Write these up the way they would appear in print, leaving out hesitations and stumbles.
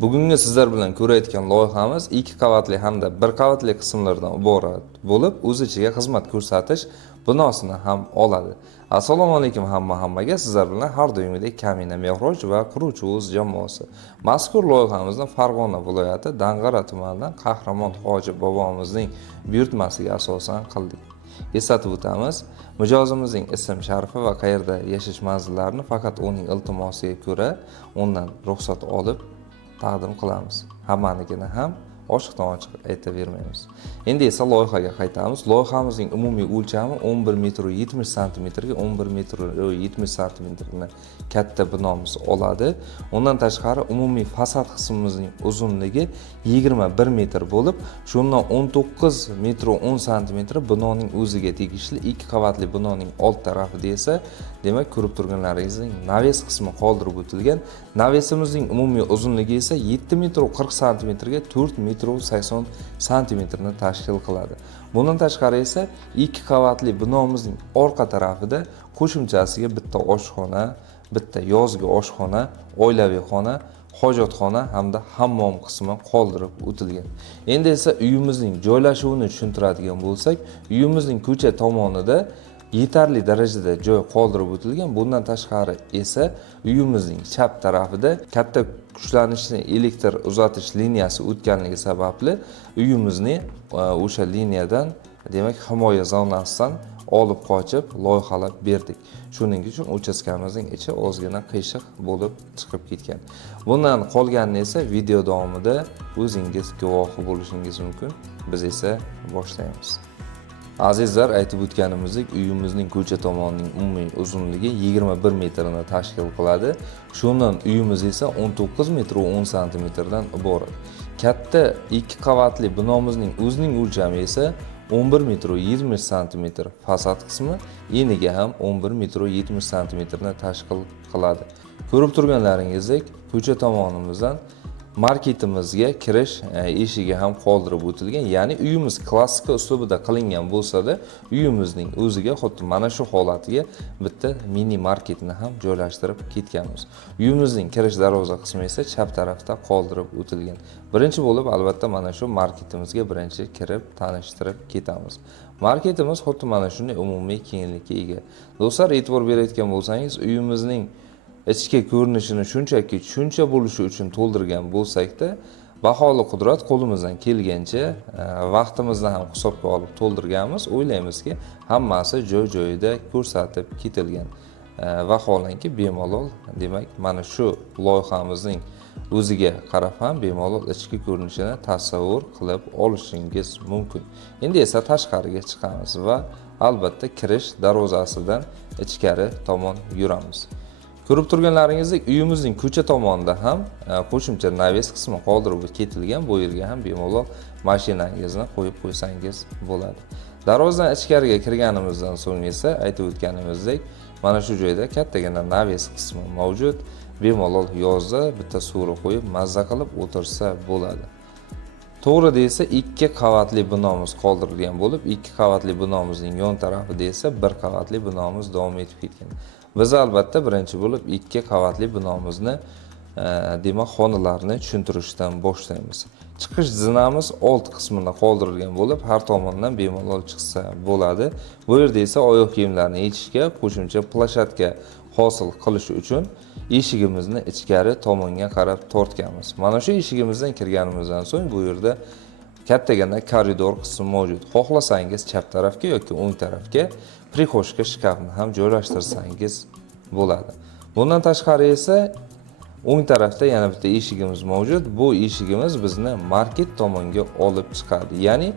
Bugungi sizlar bilan ko'rayotgan loyihamiz 2 qavatli hamda 1 qavatli qismlardan iborat bo'lib, o'z ichiga xizmat ko'rsatish binosini ham oladi. Assalomu alaykum hammaga. Sizlar bilan har doimgidek Kamina Mehroj va Quruvchi o'z jamoasi. Mazkur loyihamizni Farg'ona viloyati Dang'ara tumanidan Qahramon Hoji bobomizning buyurtmasiga asosan qildik. Eslatib o'tamiz, mijozimizning ism-sharifi va qayerda yashash manzillarini faqat uning iltimosiga ko'ra undan ruxsat olib taqdim qilamiz. Hammanikini ham ochiqdan ochiq aytavermaymiz. Endi esa loyihaga qaytamiz. Loyihamizning umumiy o'lchami 11 metr 70 sm ga 11 metr 70 sm ni katta binomiz oladi. Undan tashqari umumiy fasad qismimizning uzunligi 21 metr bo'lib, shundan 19 metr 10 sm binoning o'ziga tegishli 2 qavatli binoning old tarafida esa, demak, ko'rib turganlaringizning naves qismi qoldirib o'tilgan. Navesimizning umumiy uzunligi esa 7 metr 40 sm ga 4 metr 80 sm ni tashkil qiladi. Bundan tashqari esa 2 qavatli binomizning orqa tarafida qo'shimchasiga bitta oshxona, bitta yozgi oshxona, oilaviy xona, hojatxona hamda hammom qismi qoldirib o'tilgan. Endi esa uyimizning joylashuvini tushuntiradigan bo'lsak, uyimizning ko'cha tomonida yetarli darajada joy qoldirib o'tilgan. Bundan tashqari esa uyimizning chap tarafida katta kuchlanishli elektr uzatish liniyasi o'tganligi sababli uyimizni o'sha liniyadan, demak, himoya zonasidan olib qochib loyihalab berdik. Shuning uchun uchastkamizning ichi ozgina qiyshiq bo'lib chiqib ketgan. Bundan qolganini esa video davomida o'zingiz guvohi bo'lishingiz mumkin. Biz esa boshlaymiz. Azizlar, aytib o'tganimizdek, uyimizning ko'cha tomonining umumiy uzunligi 21 metrni tashkil qiladi. Shundan uyimiz esa 19 metr 10 sm dan iborat. Katta 2 qavatli binomizning o'zining o'lchami esa 11 metr 20 sm, fasad qismi eniga ham 11 metr 70 sm ni tashkil qiladi. Ko'rib turganlaringizdek, ko'cha tomonimizdan marketimizga kirish eshigi ham qoldirib o'tilgan. Ya'ni uyimiz klassik uslubida qilingan bo'lsa-da, uyimizning o'ziga xuddi mana shu holatiga bitta mini marketni ham joylashtirib ketganmiz. Uyimizning kirish darvoza qismi esa chap tarafda qoldirib o'tilgan. Birinchi bo'lib albatta mana shu marketimizga birinchi kirib tanishtirib ketamiz. Marketimiz xuddi mana shunday umumiy kenglikka ega. Do'stlar, e'tibor berayotgan bo'lsangiz, uyimizning ichki ko'rinishini shuncha bo'lishi uchun to'ldirgan bo'lsak-da, baholi qudrat qo'limizdan kelgancha vaqtimizni ham hisobga olib to'ldirganmiz. O'ylaymizki, hammasi joy-joyida ko'rsatib ketilgan. Vaholanki bemalol, demak, mana shu loyihamizning o'ziga qarab ham bemalol ichki ko'rinishini tasavvur qilib olishingiz mumkin. Endi esa tashqariga chiqamiz va albatta kirish darvozasidan ichkari tomon yuramiz. Ko'rib turganlaringizdek, uyimizning ko'cha tomonida ham qo'shimcha naves qismi qoldirib ketilgan. Bu yerga ham bemalol mashinangizni qo'yib qo'ysangiz bo'ladi. Darvozadan ichkariga kirganimizdan so'ng esa aytib o'tganimizdek, mana shu joyda kattagina naves qismi mavjud. Bemalol yozda bitta suvri qo'yib mazza qilib o'tirsa bo'ladi. To'g'rida esa 2 qavatli binomiz qoldirilgan bo'lib, 2 qavatli binomizning yon tarafida esa 1 qavatli binomiz davom etib ketgan. Biz albatta birinchi bo'lib 2 qavatli binomizni, demak, xonalarni tushuntirishdan boshlaymiz. Chiqish zinamiz old qismida qoldirilgan bo'lib, har tomondan bemalol chiqsa bo'ladi. Bu yerda esa oyoq kiyimlarni yechishga qo'shimcha plashatka hosil qilish uchun eshigimizni ichkari tomonga qarab tortganmiz. Mana shu eshigimizdan kirganimizdan so'ng bu yerda kattagina koridor qismi mavjud. Xohlasangiz chap tarafga yoki o'ng tarafga prixoshka shkafni ham joylashtirsangiz bo'ladi. Bundan tashqari esa o'ng tarafda yana bitta eshigimiz mavjud. Bu eshigimiz bizni market tomonga olib chiqadi. Ya'ni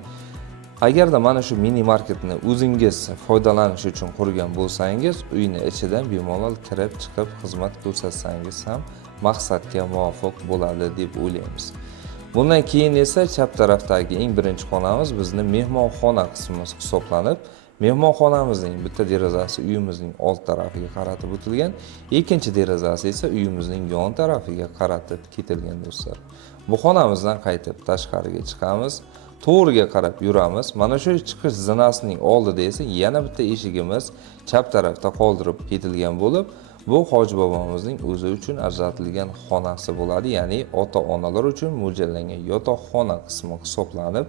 agarda mana shu mini marketni o'zingiz foydalanish uchun qurgan bo'lsangiz, uyni ichidan bemalol kirib chiqib xizmat ko'rsatsangiz ham maqsadga muvofiq bo'ladi deb o'ylaymiz. Bundan keyin esa chap tarafdagi eng birinchi xonamiz bizni mehmonxona qismimiz hisoblanib, mehmonxonamizning bitta derazasi uyimizning old tarafiga qaratib o'tilgan, ikkinchi derazasi esa uyimizning yon tarafiga qaratib ketilgan do'stlar. Bu xonamizdan qaytib tashqariga chiqamiz, to'g'riga qarab yuramiz. Mana shu chiqish zinasining oldida esa yana bitta eshigimiz chap tarafda qoldirib ketilgan bo'lib, Bu hoji bobomizning o'zi uchun ajratilgan xonasi bo'ladi, ya'ni ota-onalar uchun mo'ljallangan yotoqxona qismi hisoblanib,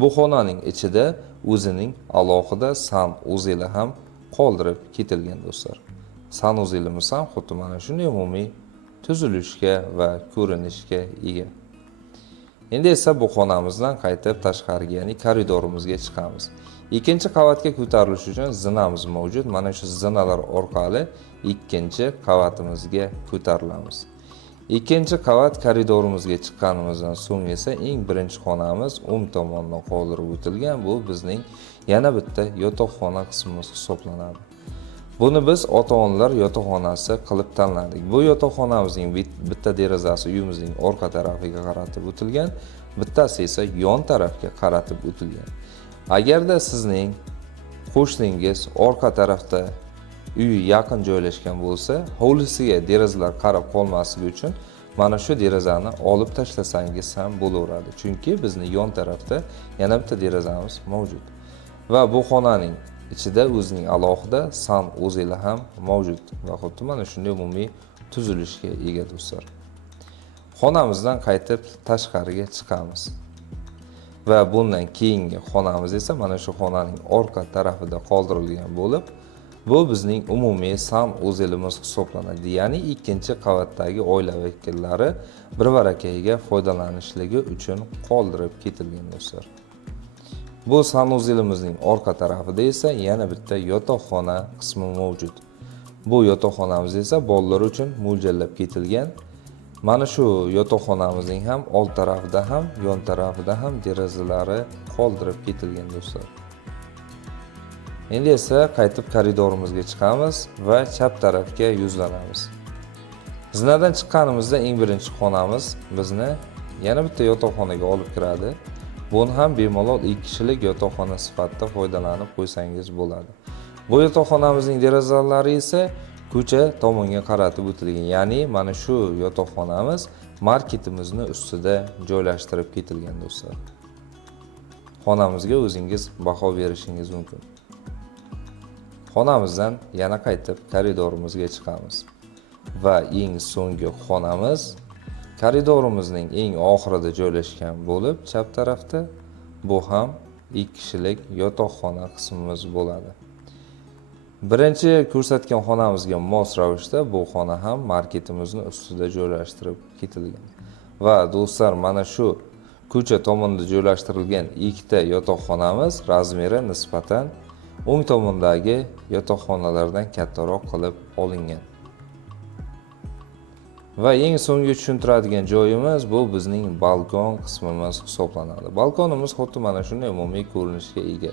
bu xonaning ichida o'zining alohida sanuzeli ham qoldirib ketilgan do'stlar. Sanuzilimiz ham xuddi mana shunday umumiy tuzilishga va ko'rinishga ega. Endi esa bu xonamizdan qaytib tashqariga, ya'ni koridorimizga chiqamiz. Ikkinchi qavatga ko'tarilish uchun zinamiz mavjud. Mana shu zinalar orqali ikkinchi qavatimizga ko'tarilamiz. Ikkinchi qavat koridorimizga chiqqanimizdan so'ng esa eng birinchi xonamiz o'ng tomondan qoldirib o'tilgan. Bu bizning yana bitta yotoqxona qismimiz hisoblanadi. Buni biz ota-onalar yotoqxonasi qilib tanladik. Bu yotoqxonamizning bitta derazasi uyimizning orqa tarafiga qaratib o'tilgan, bittasi esa yon tarafga qaratib o'tilgan. Agarda sizning qo'shningiz orqa tarafda uyi yaqin joylashgan bo'lsa, hovlisiga derazalar qarab qolmasligi uchun mana shu derazani olib tashlasangiz ham bo'laveradi. Chunki bizning yon tarafda yana bitta derazamiz mavjud. Va bu xonaning ichida o'zining alohida sanuzeli ham mavjud va xuddi mana shunday umumiy tuzilishga ega do'stlar. Xonamizdan qaytib tashqariga chiqamiz. Va bundan keyingi xonamiz esa mana shu xonaning orqa tarafida qoldirilgan bo'lib, bu bizning umumiy sanuzelimiz hisoblanadi. Ya'ni ikkinchi qavatdagi oila vakillari birvarakayiga foydalanishligi uchun qoldirib ketilgan do'stlar. Bu sanuzelimizning orqa tarafida esa yana bitta yotoqxona qismi mavjud. Bu yotoqxonamiz esa bolalar uchun mo'ljallab ketilgan. Mana shu yotoqxonamizning ham old tarafida ham, yon tarafida ham derazalari qoldirib ketilgan do'stlar. Endi esa qaytib koridorimizga chiqamiz va chap tarafga yuzlanamiz. Zinadan chiqqanimizda eng birinchi xonamiz bizni yana bitta yotoqxonaga olib kiradi. Buni ham bemalol 2 kishilik yotoqxona sifatida foydalanib qo'ysangiz bo'ladi. Bu yotoqxonamizning derazalari esa ko'cha tomonga qaratib o'tilgan. Ya'ni mana shu yotoqxonamiz marketimizni ustida joylashtirib ketilgan do'stlar. Xonamizga o'zingiz baho berishingiz mumkin. Xonamizdan yana qaytib koridorimizga chiqamiz. Va eng so'nggi xonamiz koridorimizning eng oxirida joylashgan bo'lib, chap tarafda bu ham 2 kishilik yotoqxona qismimiz bo'ladi. Birinchi ko'rsatgan xonamizga mos ravishda bu xona ham marketimizni ustida joylashtirib ketilgan. Va do'stlar, mana shu ko'cha tomonda joylashtirilgan ikkita yotoqxonamiz razmeri nisbatan o'ng tomondagi yotoqxonalardan kattaroq qilib olingan. Va eng so'nggi tushuntiradigan joyimiz bu bizning balkon qismimiz hisoblanadi. Balkonimiz xuddi mana shunday umumiy ko'rinishga ega.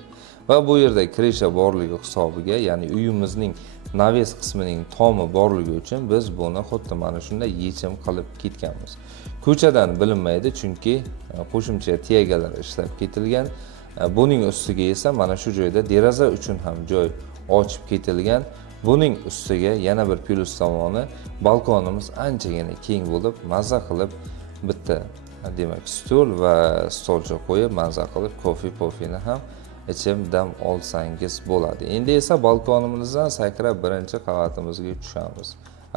Va bu yerda kirisha borligi hisobiga, ya'ni uyimizning naves qismining tomi borligi uchun biz buni xuddi mana shunday yechim qilib ketganmiz. Ko'chadan bilinmaydi, chunki qo'shimcha tegalar ishlab ketilgan. Buning ustiga esa mana shu joyda deraza uchun ham joy ochib ketilgan. Buning ustiga yana bir plyus tomoni, balkonimiz anchagina keng bo'lib, mazza qilib bitta, demak, stul va stolcha qo'yib, mazza qilib kofe-pofini ham ichib dam olsangiz bo'ladi. Endi esa balkonimizdan sakrab birinchi qavatimizga tushamiz.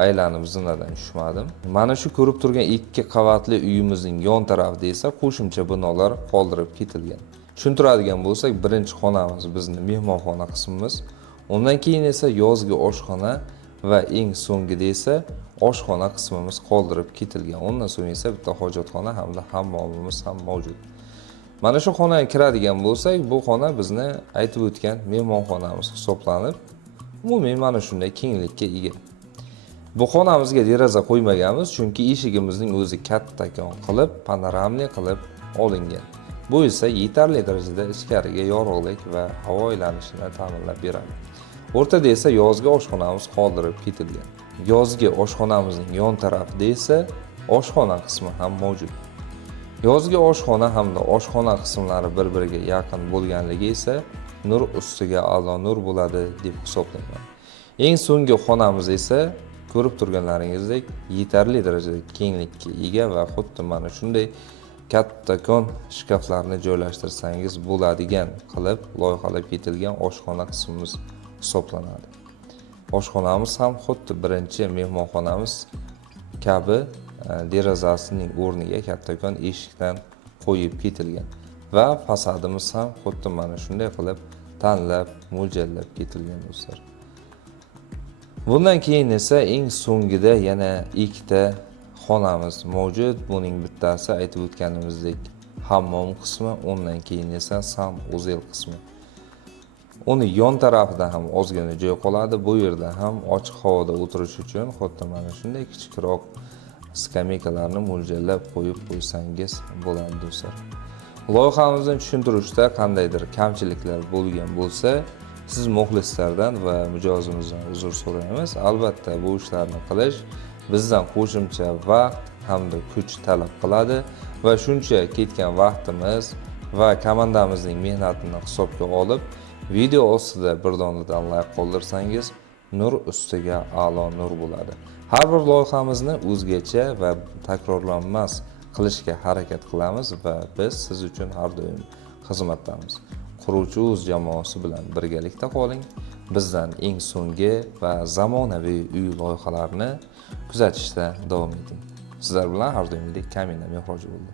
Aylanib zinadan tushmadim. Mana shu ko'rib turgan 2 qavatli uyimizning yon tarafida esa qo'shimcha binolar qoldirib ketilgan. Tushuntiradigan bo'lsak, birinchi xonamiz bizning mehmonxona qismimiz. Undan keyin esa yozgi oshxona va eng so'ngida esa oshxona qismimiz qoldirib ketilgan. Undan so'ng esa bitta hojatxona hamda hammomimiz ham mavjud. Mana shu xonaga kiradigan bo'lsak, bu xona bizni aytib o'tgan mehmonxonamiz hisoblanib, umumiy mana shunday kenglikka ega. Bu xonamizga deraza qo'ymaganmiz, chunki eshigimizning o'zi kattakon qilib, panoramli qilib olingan. Bu esa yetarli darajada ichkariga yorug'lik va havo aylanishini ta'minlab beradi. O'rtada esa yozgi oshxonamiz qoldirib ketilgan. Yozgi oshxonamizning yon tarafida esa oshxona qismi ham mavjud. Yozgi oshxona hamda oshxona qismlari bir-biriga yaqin bo'lganligi esa nur ustiga a'lo nur bo'ladi deb hisoblangan. Eng so'nggi xonamiz esa ko'rib turganlaringizdek yetarli darajada kenglikka ega va xuddi mana shunday kattakon shkaflarni joylashtirsangiz bo'ladigan qilib loyihalab ketilgan oshxona qismimiz hisoblanadi. oshxonamiz ham xuddi birinchi mehmonxonamiz kabi derazasining o'rniga kattakon eshikdan qo'yib ketilgan va fasadimiz ham xuddi mana shunday qilib tanlab, mo'ljallab ketilgan do'stlar. Bundan keyin esa eng so'ngida yana ikkita xonamiz mavjud. Buning bittasi aytib o'tganimizdek hammom qismi, undan keyin esa sanuzel qismi. Uni yon tarafida ham ozgina joy qoladi. Bu yerda ham ochiq havoda o'tirish uchun xuddi mana shunday kichikroq skameykalarni mo'ljallab qo'yib qo'ysangiz bo'ladi do'stlar. Loyihamizni tushuntirishda qandaydir kamchiliklar bo'lgan bo'lsa, siz muxlislardan va mijozimizdan uzr so'raymiz. Albatta bu ishlarni qilish bizdan qo'shimcha vaqt hamda kuch talab qiladi va shuncha ketgan vaqtimiz va komandamizning mehnatini hisobga olib, video ostida bir donadan like qoldirsangiz, nur ustiga a'lo nur bo'ladi. Har bir loyihamizni o'zgacha va takrorlanmas qilishga harakat qilamiz va biz siz uchun har doim xizmatdamiz. Quruvchi o'z jamoasi bilan birgalikda qoling. Bizdan eng so'nggi va zamonaviy uy loyihalarini kuzatishda davom eting. Sizlar bilan har doimgidek Kamina Mehroj bo'ldi.